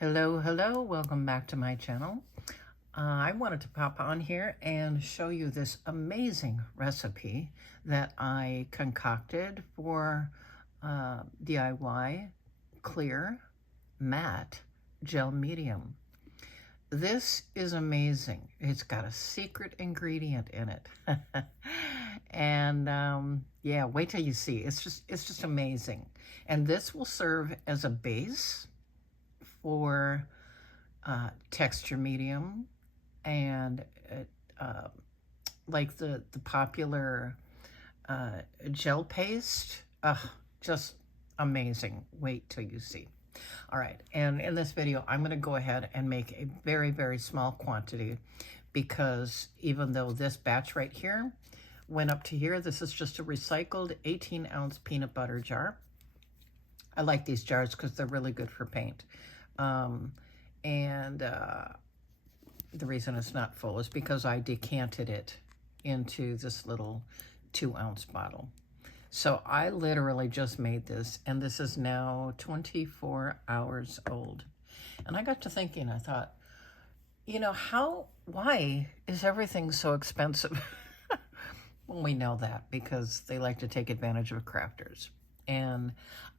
Hello, welcome back to my channel. I wanted to pop on here and show you this amazing recipe that I concocted for DIY clear matte gel medium. This is amazing. It's got a secret ingredient in it. And yeah, wait till you see. It's just amazing. And this will serve as a base for texture medium and like the popular gel paste. Just amazing. Wait till you see. All right, and in this video, I'm going to go ahead and make a very, very small quantity because even though this batch right here went up to here, this is just a recycled 18-ounce peanut butter jar. I like these jars because they're really good for paint. The reason it's not full is because I decanted it into this little 2-ounce bottle. So I literally just made this, and this is now 24 hours old. And I got to thinking, I thought, you know, why is everything so expensive? Well, we know that because they like to take advantage of crafters. And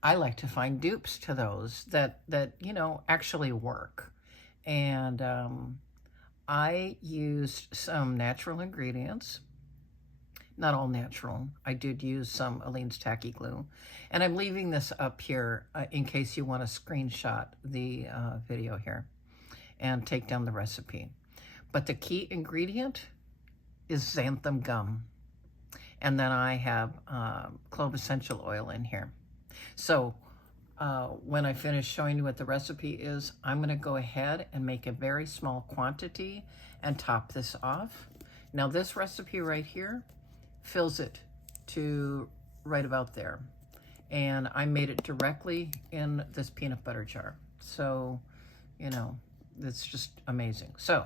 I like to find dupes to those that you know, actually work. And I used some natural ingredients. Not all natural. I did use some Aleene's Tacky Glue. And I'm leaving this up here in case you want to screenshot the video here and take down the recipe. But the key ingredient is xanthan gum. And then I have clove essential oil in here. So when I finish showing you what the recipe is, I'm going to go ahead and make a very small quantity and top this off. Now this recipe right here fills it to right about there. And I made it directly in this peanut butter jar. So, you know, it's just amazing. So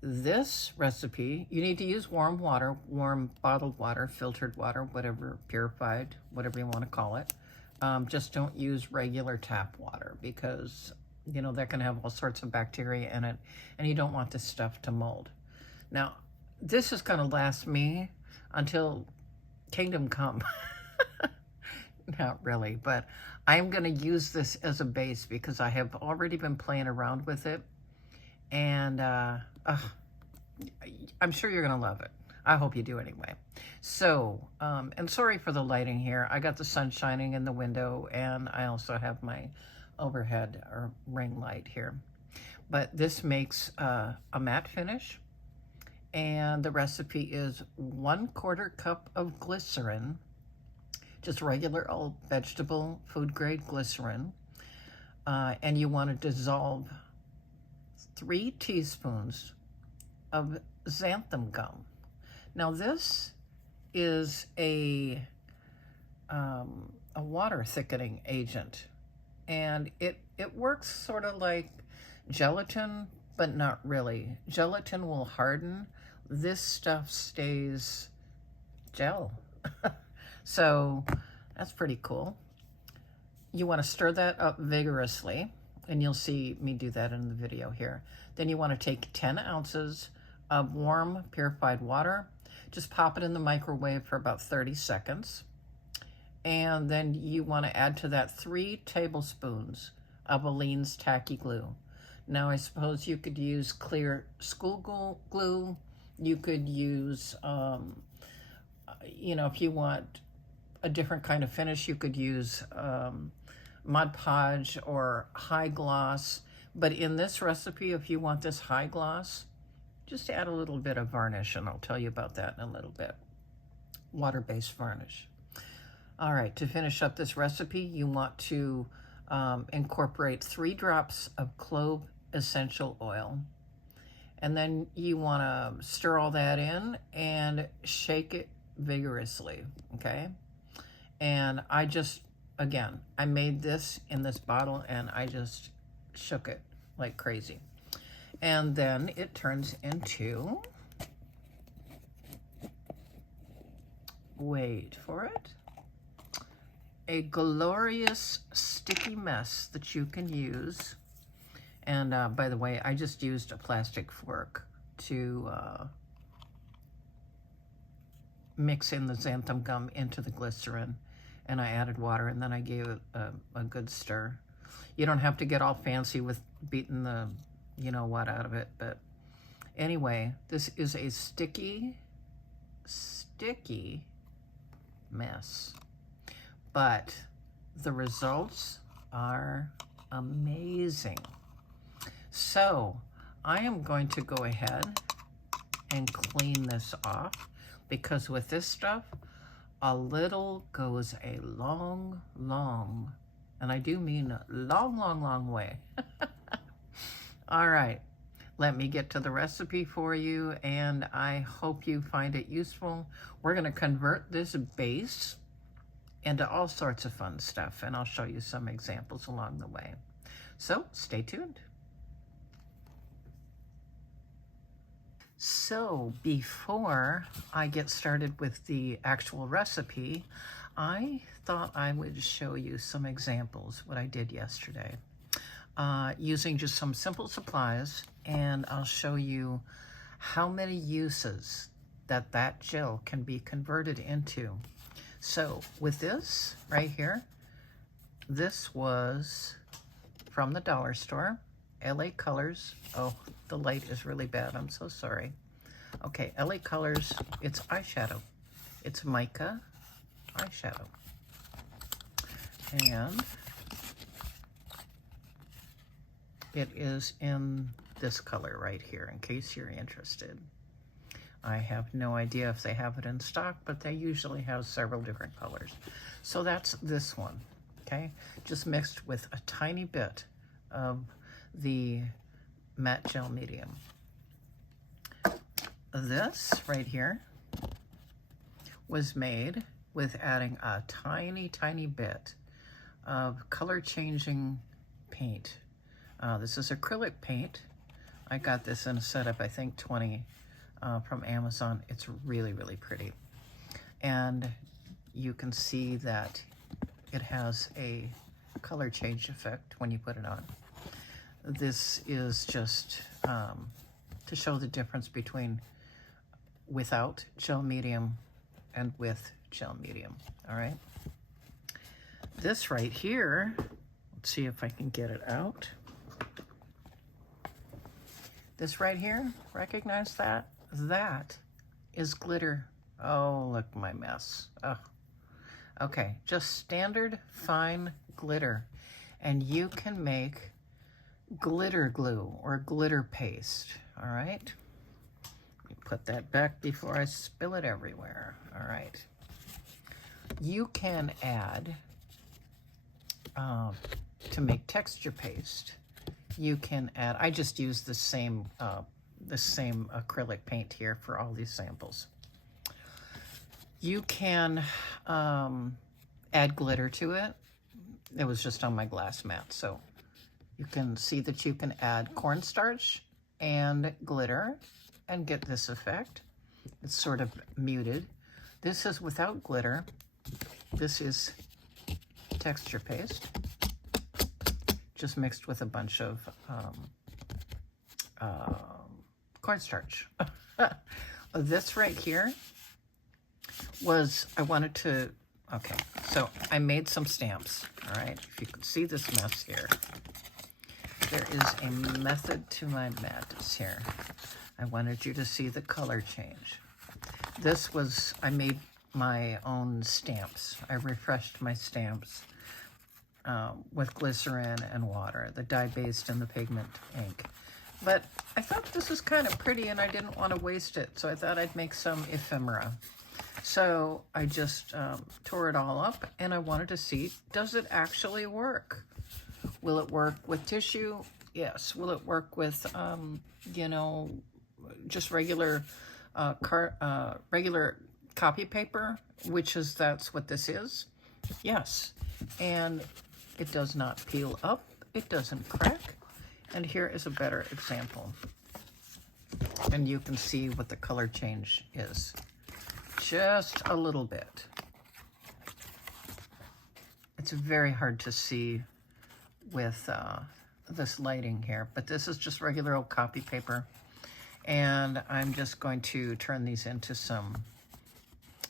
this recipe, you need to use warm water, warm bottled water, filtered water, whatever, purified, whatever you want to call it. Just don't use regular tap water because, you know, that can have all sorts of bacteria in it, and you don't want this stuff to mold. Now, this is going to last me until Kingdom Come. Not really, but I'm going to use this as a base because I have already been playing around with it. And I'm sure you're going to love it. I hope you do anyway. So, and sorry for the lighting here. I got the sun shining in the window, and I also have my overhead or ring light here. But this makes a matte finish. And the recipe is 1/4 cup of glycerin, just regular old vegetable food grade glycerin. And you want to dissolve 3 teaspoons of xanthan gum. Now this is a water thickening agent, and it works sort of like gelatin, but not really. Gelatin will harden. This stuff stays gel. So that's pretty cool. You want to stir that up vigorously, and you'll see me do that in the video here. Then you want to take 10 ounces of warm purified water. Just pop it in the microwave for about 30 seconds. And then you want to add to that 3 tablespoons of Aleene's Tacky Glue. Now, I suppose you could use clear school glue. You could use, you know, if you want a different kind of finish, you could use Mod Podge or High Gloss. But in this recipe, if you want this high gloss, just add a little bit of varnish, and I'll tell you about that in a little bit. Water-based varnish. All right, to finish up this recipe, you want to incorporate 3 drops of clove essential oil. And then you want to stir all that in and shake it vigorously, okay? And I just, again, I made this in this bottle, and I just shook it like crazy. And then it turns into, wait for it, a glorious sticky mess that you can use. And by the way, I just used a plastic fork to mix in the xanthan gum into the glycerin, and I added water, and then I gave it a good stir. You don't have to get all fancy with beating the you know what out of it, but anyway, this is a sticky mess, but the results are amazing. So I am going to go ahead and clean this off, because with this stuff, a little goes a long, and I do mean long way. All right, let me get to the recipe for you, and I hope you find it useful. We're gonna convert this base into all sorts of fun stuff, and I'll show you some examples along the way. So stay tuned. So before I get started with the actual recipe, I thought I would show you some examples, what I did yesterday, using just some simple supplies, and I'll show you how many uses that gel can be converted into. So with this right here, this was from the dollar store, LA Colors. Oh, the light is really bad. I'm so sorry. Okay, LA Colors. It's eyeshadow. It's mica eyeshadow. And it is in this color right here, in case you're interested. I have no idea if they have it in stock, but they usually have several different colors. So that's this one, okay? Just mixed with a tiny bit of the matte gel medium. This right here was made with adding a tiny bit of color changing paint. This is acrylic paint. I got this in a set of, I think, 20 from Amazon. It's really pretty. And you can see that it has a color change effect when you put it on. This is just to show the difference between without gel medium and with gel medium, all right? This right here, let's see if I can get it out. This right here, recognize that? That is glitter. Oh, look my mess. Oh. Okay, just standard fine glitter. And you can make glitter glue or glitter paste, all right? Let me put that back before I spill it everywhere, all right? You can add, to make texture paste, you can add, I just use the same acrylic paint here for all these samples. You can add glitter to it. It was just on my glass mat, so you can see that you can add cornstarch and glitter and get this effect. It's sort of muted. This is without glitter. This is texture paste, just mixed with a bunch of cornstarch. This right here was, I wanted to, okay, so I made some stamps, all right? If you can see this mess here, there is a method to my madness here. I wanted you to see the color change. This was, I made my own stamps. I refreshed my stamps with glycerin and water, the dye-based and the pigment ink. But I thought this was kind of pretty and I didn't want to waste it, so I thought I'd make some ephemera. So I just tore it all up and I wanted to see, does it actually work? Will it work with tissue? Yes. Will it work with, you know, just regular regular copy paper, that's what this is? Yes. And it does not peel up. It doesn't crack. And here is a better example. And you can see what the color change is. Just a little bit. It's very hard to see with this lighting here, but this is just regular old copy paper. And I'm just going to turn these into some,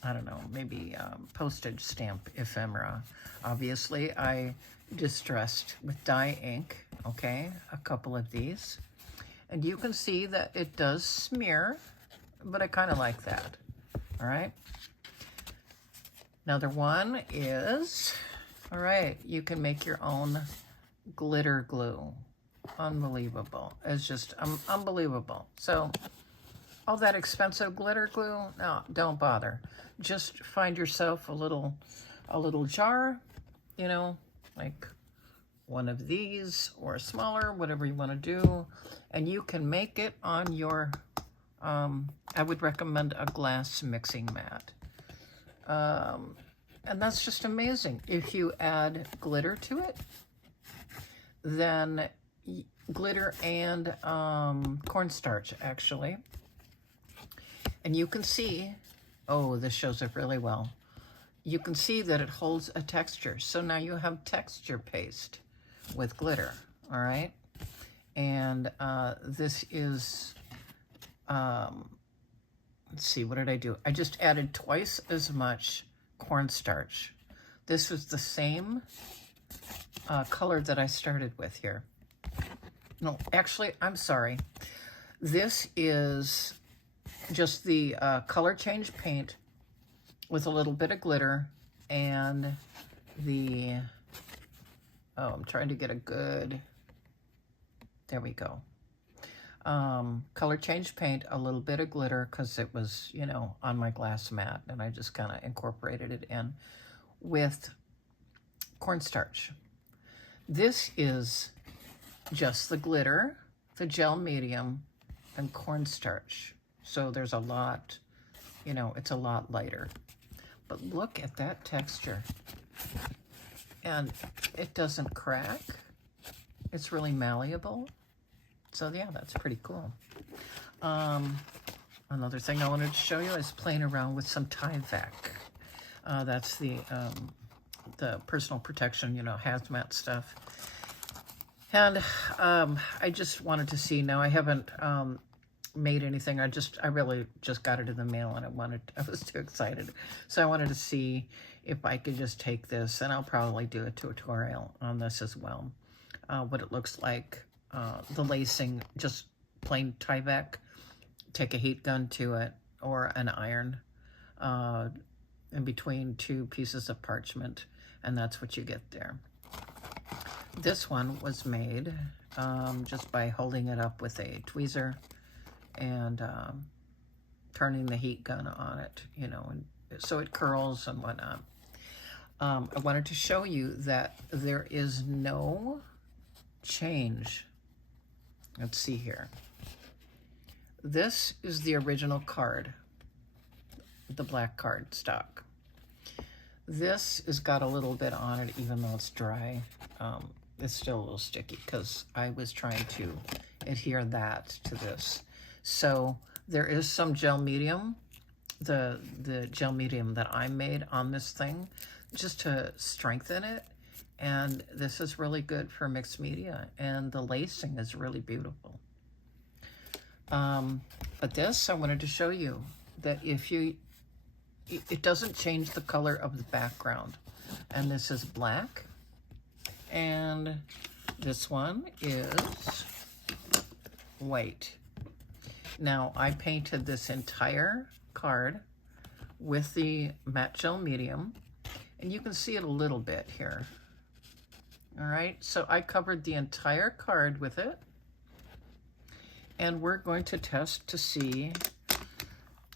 I don't know, maybe postage stamp ephemera. Obviously, I distressed with dye ink, okay, a couple of these. And you can see that it does smear, but I kind of like that, all right? Another one is, all right, you can make your own glitter glue. Unbelievable. It's just unbelievable. So all that expensive glitter glue, no, don't bother. Just find yourself a little jar, you know, like one of these or smaller, whatever you want to do, and you can make it on your I would recommend a glass mixing mat. And that's just amazing. If you add glitter to it, then glitter and cornstarch, actually. And you can see, oh, this shows up really well. You can see that it holds a texture. So now you have texture paste with glitter, all right? And this is, let's see, what did I do? I just added twice as much cornstarch. This was the same color that I started with here. No, actually, I'm sorry. This is just the color change paint with a little bit of glitter and the, oh, I'm trying to get a good, there we go. Color change paint, a little bit of glitter because it was, you know, on my glass mat, and I just kind of incorporated it in with cornstarch. This is just the glitter, the gel medium, and cornstarch. So there's a lot, you know, it's a lot lighter. But look at that texture. And it doesn't crack. It's really malleable. So yeah, that's pretty cool. Another thing I wanted to show you is playing around with some Tyvek. That's the personal protection, you know, hazmat stuff. And I just wanted to see, now I haven't made anything. I really just got it in the mail, and I was too excited. So I wanted to see if I could just take this, and I'll probably do a tutorial on this as well. What it looks like, the lacing, just plain Tyvek, take a heat gun to it, or an iron, in between two pieces of parchment, and that's what you get there. This one was made just by holding it up with a tweezer and turning the heat gun on it, you know, and so it curls and whatnot. I wanted to show you that there is no change. Let's see here. This is the original card, the black card stock. This has got a little bit on it, even though it's dry. It's still a little sticky because I was trying to adhere that to this. So there is some gel medium, the gel medium that I made on this thing, just to strengthen it. And this is really good for mixed media, and the lacing is really beautiful. But this, I wanted to show you that if you, it doesn't change the color of the background. And this is black. And this one is white. Now, I painted this entire card with the matte gel medium, and you can see it a little bit here. All right, so I covered the entire card with it, and we're going to test to see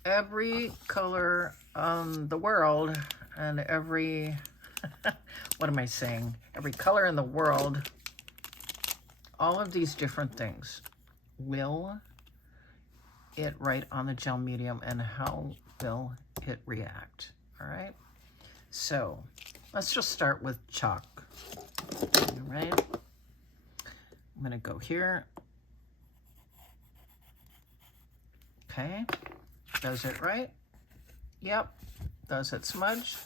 every color on the world and every, what am I saying? Every color in the world, all of these different things. Will it write on the gel medium, and how will it react? All right, so let's just start with chalk. All right, I'm gonna go here. Okay, does it right? Yep. Does it smudge?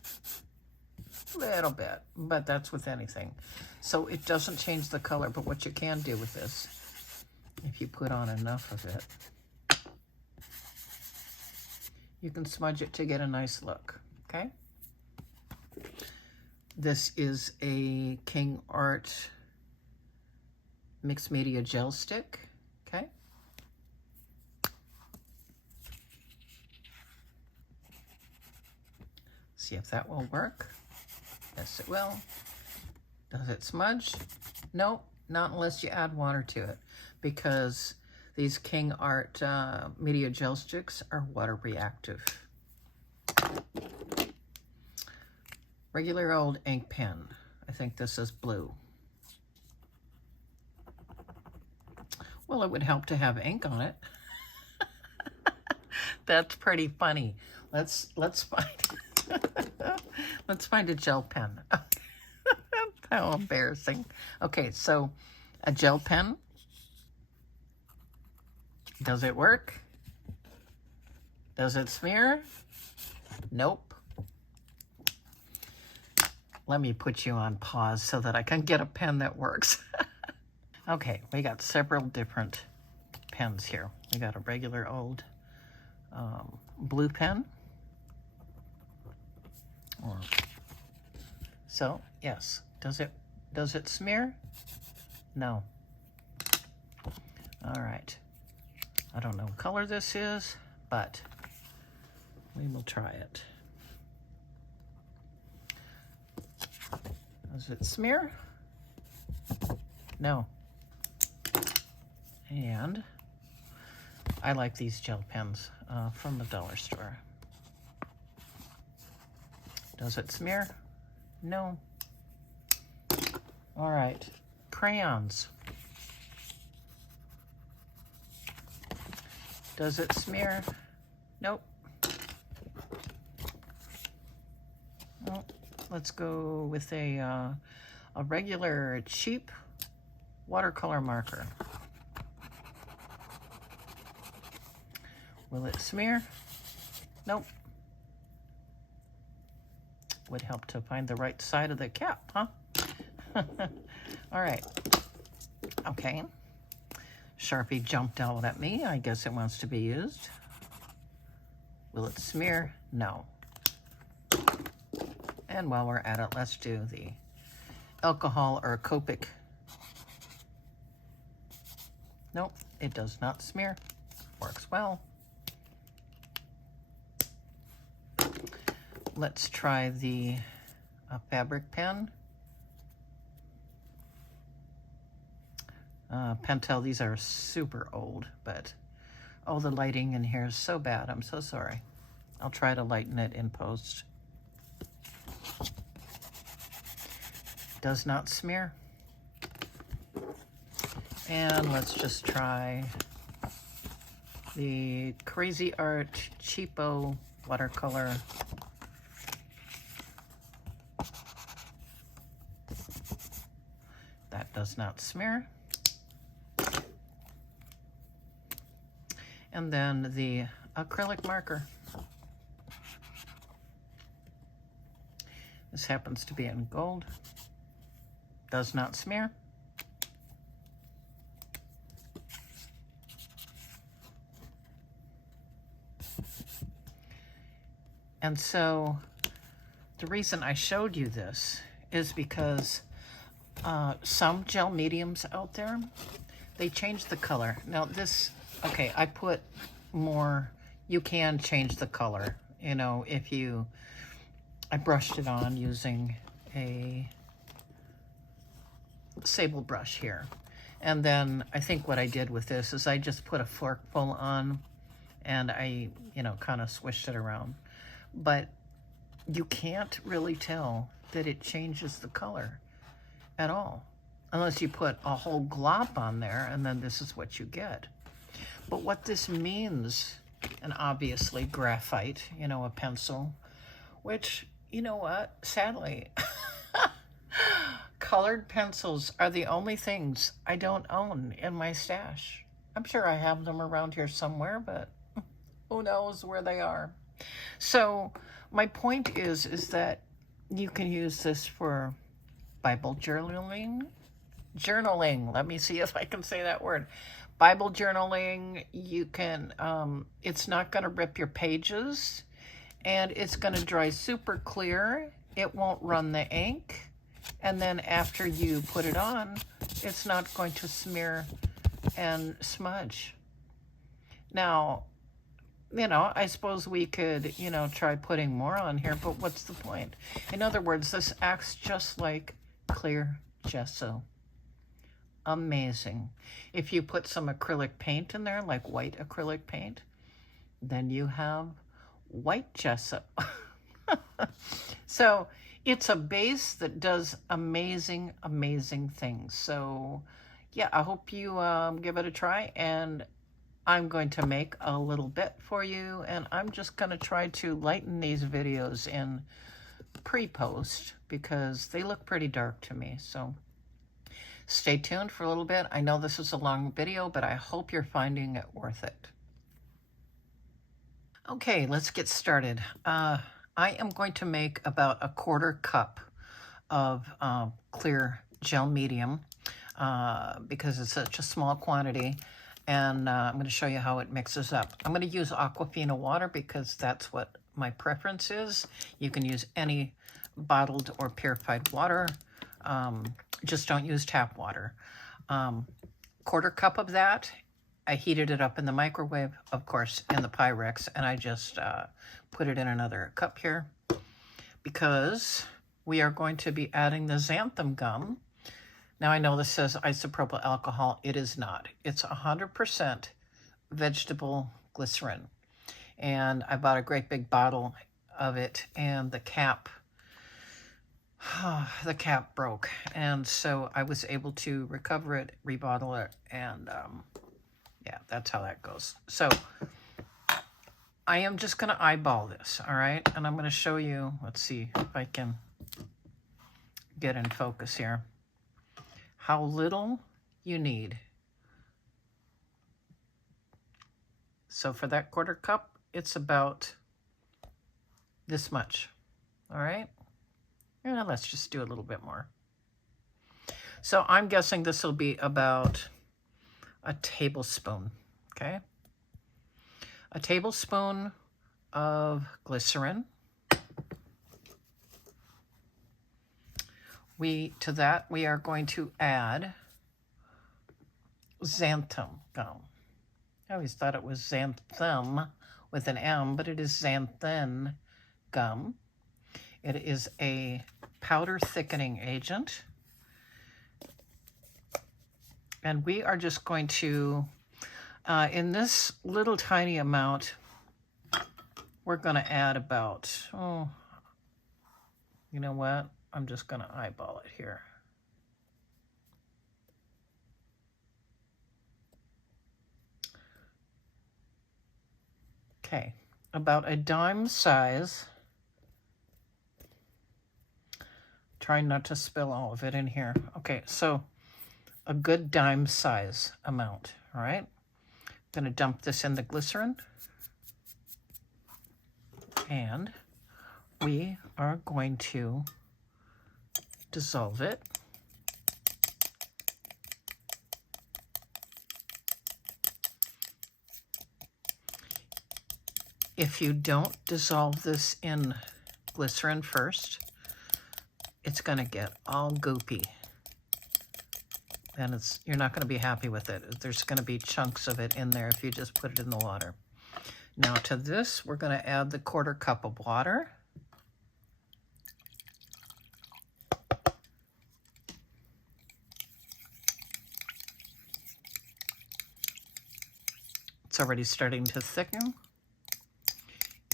little bit, but that's with anything. So it doesn't change the color, but what you can do with this, if you put on enough of it, you can smudge it to get a nice look, okay? This is a King Art Mixed Media Gel Stick, okay? See if that will work. Yes, it will. Does it smudge? Nope, not unless you add water to it, because these King Art Media Gel Sticks are water reactive. Regular old ink pen. I think this is blue. Well, it would help to have ink on it. That's pretty funny. Let's find let's find a gel pen. How embarrassing. Okay, so a gel pen. Does it work? Does it smear? Nope. Let me put you on pause so that I can get a pen that works. Okay, we got several different pens here. We got a regular old blue pen. So, yes. Does it smear? No. All right. I don't know what color this is, but we will try it. Does it smear? No. And I like these gel pens from the dollar store. Does it smear? No. All right, crayons. Does it smear? Nope. Well, let's go with a regular cheap watercolor marker. Will it smear? Nope. Would help to find the right side of the cap, huh? All right. Okay. Sharpie jumped out at me. I guess it wants to be used. Will it smear? No. And while we're at it, let's do the alcohol or Copic. Nope, it does not smear. Works well. Let's try the fabric pen. Pentel, these are super old, but oh, the lighting in here is so bad. I'm so sorry. I'll try to lighten it in post. Does not smear. And let's just try the Crazy Art Cheapo watercolor. That does not smear. And then the acrylic marker. This happens to be in gold. Does not smear. And so the reason I showed you this is because some gel mediums out there, they change the color. Now this, okay, I put more, you can change the color, you know, if you, I brushed it on using a sable brush here. And then I think what I did with this is I just put a forkful on and I, you know, kind of swished it around. But you can't really tell that it changes the color at all, unless you put a whole glop on there and then this is what you get. But what this means, and obviously graphite, you know, a pencil, which, you know what, sadly, colored pencils are the only things I don't own in my stash. I'm sure I have them around here somewhere, but who knows where they are. So my point is that You can use this for Bible journaling. Let me see if I can say that word. Bible journaling. You can, it's not going to rip your pages, and it's going to dry super clear. It won't run the ink. And then after you put it on, it's not going to smear and smudge. Now, I suppose we could, try putting more on here, but what's the point? In other words, this acts just like clear gesso. Amazing. If you put some acrylic paint in there, like white acrylic paint, then you have white gesso. So it's a base that does amazing, amazing things. So yeah, I hope you give it a try, and I'm going to make a little bit for you, and I'm just going to try to lighten these videos in pre-post because they look pretty dark to me. So stay tuned for a little bit. I know this is a long video, but I hope you're finding it worth it. Okay, let's get started. I am going to make about a 1/4 cup of clear gel medium because it's such a small quantity, and I'm going to show you how it mixes up. I'm going to use Aquafina water because that's what my preference is. You can use any bottled or purified water. Just don't use tap water. 1/4 cup of that. I heated it up in the microwave, of course, in the Pyrex, and I just put it in another cup here because we are going to be adding the xanthan gum. Now, I know this says isopropyl alcohol. It is not. It's 100% vegetable glycerin. And I bought a great big bottle of it, and the cap broke. And so I was able to recover it, rebottle it, and yeah, that's how that goes. So I am just going to eyeball this, all right? And I'm going to show you, let's see if I can get in focus here, how little you need. So for that 1/4 cup, it's about this much, all right? And let's just do a little bit more. So I'm guessing this will be about a tablespoon, okay? A tablespoon of glycerin. To that, we are going to add xanthan gum. I always thought it was xanthan with an M, but it is xanthan gum. It is a powder thickening agent. And we are just going to, in this little tiny amount, we're going to add about, you know what? I'm just going to eyeball it here. Okay, about a dime size. Trying not to spill all of it in here. Okay, so a good dime size amount, all right? I'm going to dump this in the glycerin. And we are going to dissolve it. If you don't dissolve this in glycerin first, it's going to get all goopy. And you're not going to be happy with it. There's going to be chunks of it in there if you just put it in the water. Now to this, we're going to add the 1/4 cup of water. It's already starting to thicken.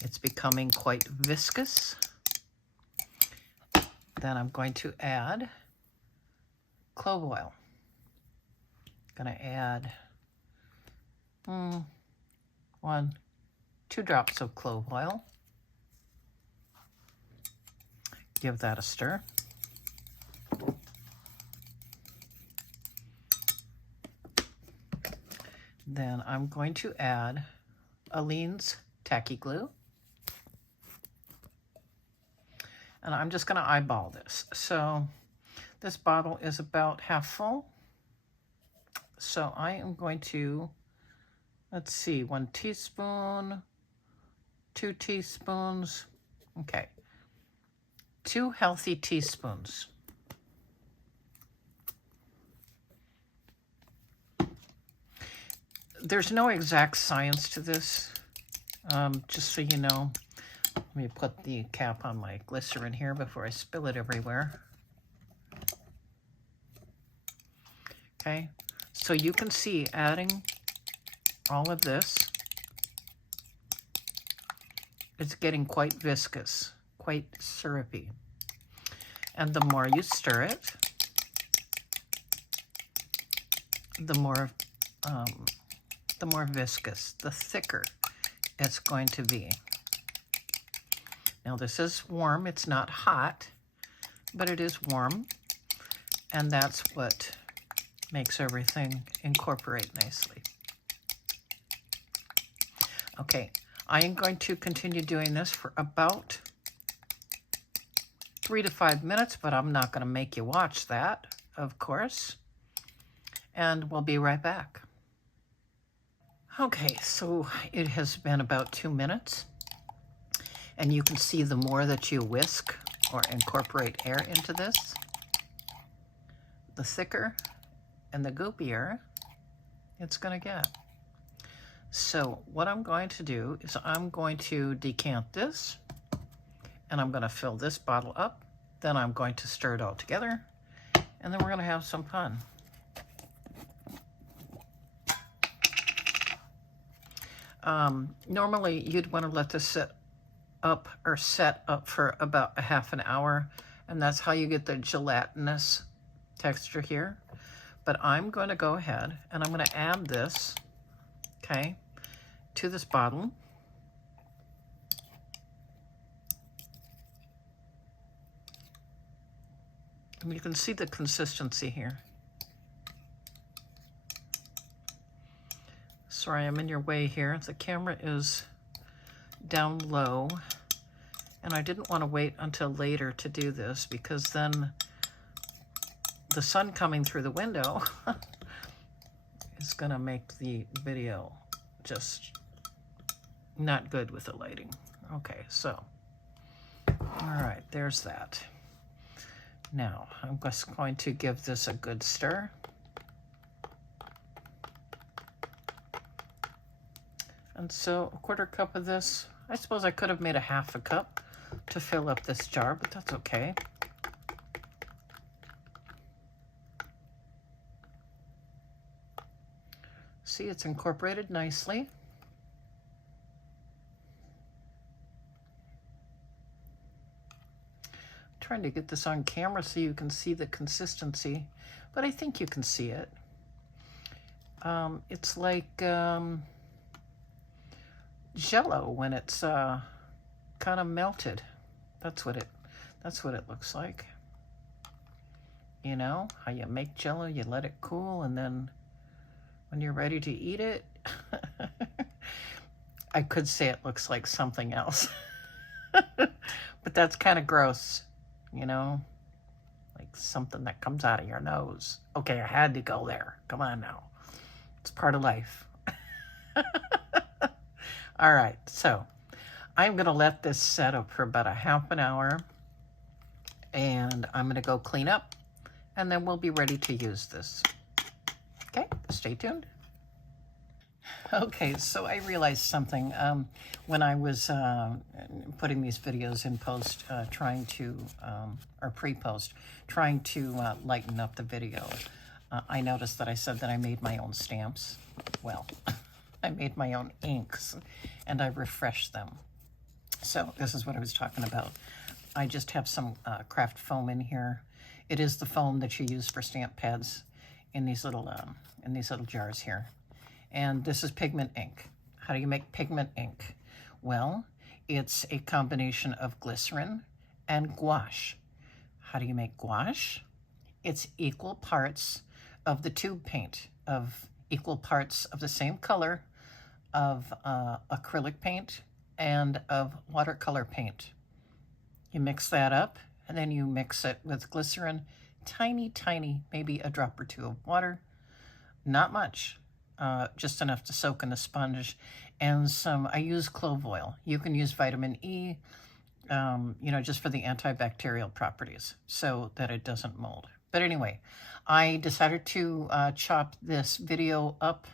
It's becoming quite viscous. Then I'm going to add clove oil. I'm going to add 2 drops of clove oil. Give that a stir. Then I'm going to add Aleene's Tacky Glue. And And I'm just going to eyeball this. So this bottle is about half full. So I am going to, let's see, 1 teaspoon, 2 teaspoons. Okay. 2 healthy teaspoons. There's no exact science to this, just so you know. Let me put the cap on my glycerin here before I spill it everywhere. Okay, so you can see adding all of this, it's getting quite viscous, quite syrupy. And the more you stir it, the more viscous, the thicker it's going to be. Now this is warm, it's not hot, but it is warm, and that's what makes everything incorporate nicely. Okay, I am going to continue doing this for about 3 to 5 minutes, but I'm not going to make you watch that, of course. And we'll be right back. Okay, so it has been about 2 minutes. And you can see the more that you whisk or incorporate air into this, the thicker and the goopier it's going to get. So what I'm going to do is I'm going to decant this, and I'm going to fill this bottle up. Then I'm going to stir it all together, and then we're going to have some fun. Normally you'd want to let this set up for about a half an hour, and that's how you get the gelatinous texture here. But I'm going to go ahead and I'm going to add this, okay, to this bottle. And you can see the consistency here. Sorry, I'm in your way here. The camera is down low, and I didn't want to wait until later to do this, because then the sun coming through the window is going to make the video just not good with the lighting. Okay, so, all right, there's that. Now, I'm just going to give this a good stir. And so, a 1/4 cup of this. I suppose I could have made a 1/2 cup to fill up this jar, but that's okay. See, it's incorporated nicely. I'm trying to get this on camera so you can see the consistency, but I think you can see it. It's like Jell-O when it's kind of melted. That's what it looks like. You know how you make Jell-O, you let it cool, and then when you're ready to eat it, I could say it looks like something else, but that's kind of gross, you know, like something that comes out of your nose. Okay, I had to go there. Come on now. It's part of life. All right, so I'm going to let this set up for about a 1/2 hour, and I'm going to go clean up, and then we'll be ready to use this. Okay, stay tuned. Okay, so I realized something when I was putting these videos in post, trying to, or pre-post, trying to lighten up the video. I noticed that I said that I made my own stamps. Well, I made my own inks, and I refreshed them. So this is what I was talking about. I just have some craft foam in here. It is the foam that you use for stamp pads in these little jars here. And this is pigment ink. How do you make pigment ink? Well, it's a combination of glycerin and gouache. How do you make gouache? It's equal parts of the tube paint, of equal parts of the same color of acrylic paint and of watercolor paint. You mix that up, and then you mix it with glycerin, tiny, maybe a drop or two of water, not much, just enough to soak in the sponge, and I use clove oil. You can use vitamin E, just for the antibacterial properties so that it doesn't mold. But anyway, I decided to chop this video up,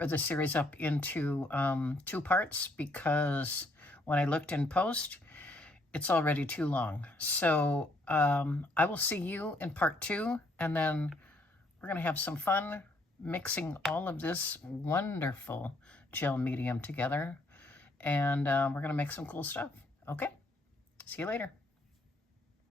or the series up, into 2 parts because when I looked in post, it's already too long. So I will see you in part 2, and then we're going to have some fun mixing all of this wonderful gel medium together, and we're going to make some cool stuff. Okay, see you later.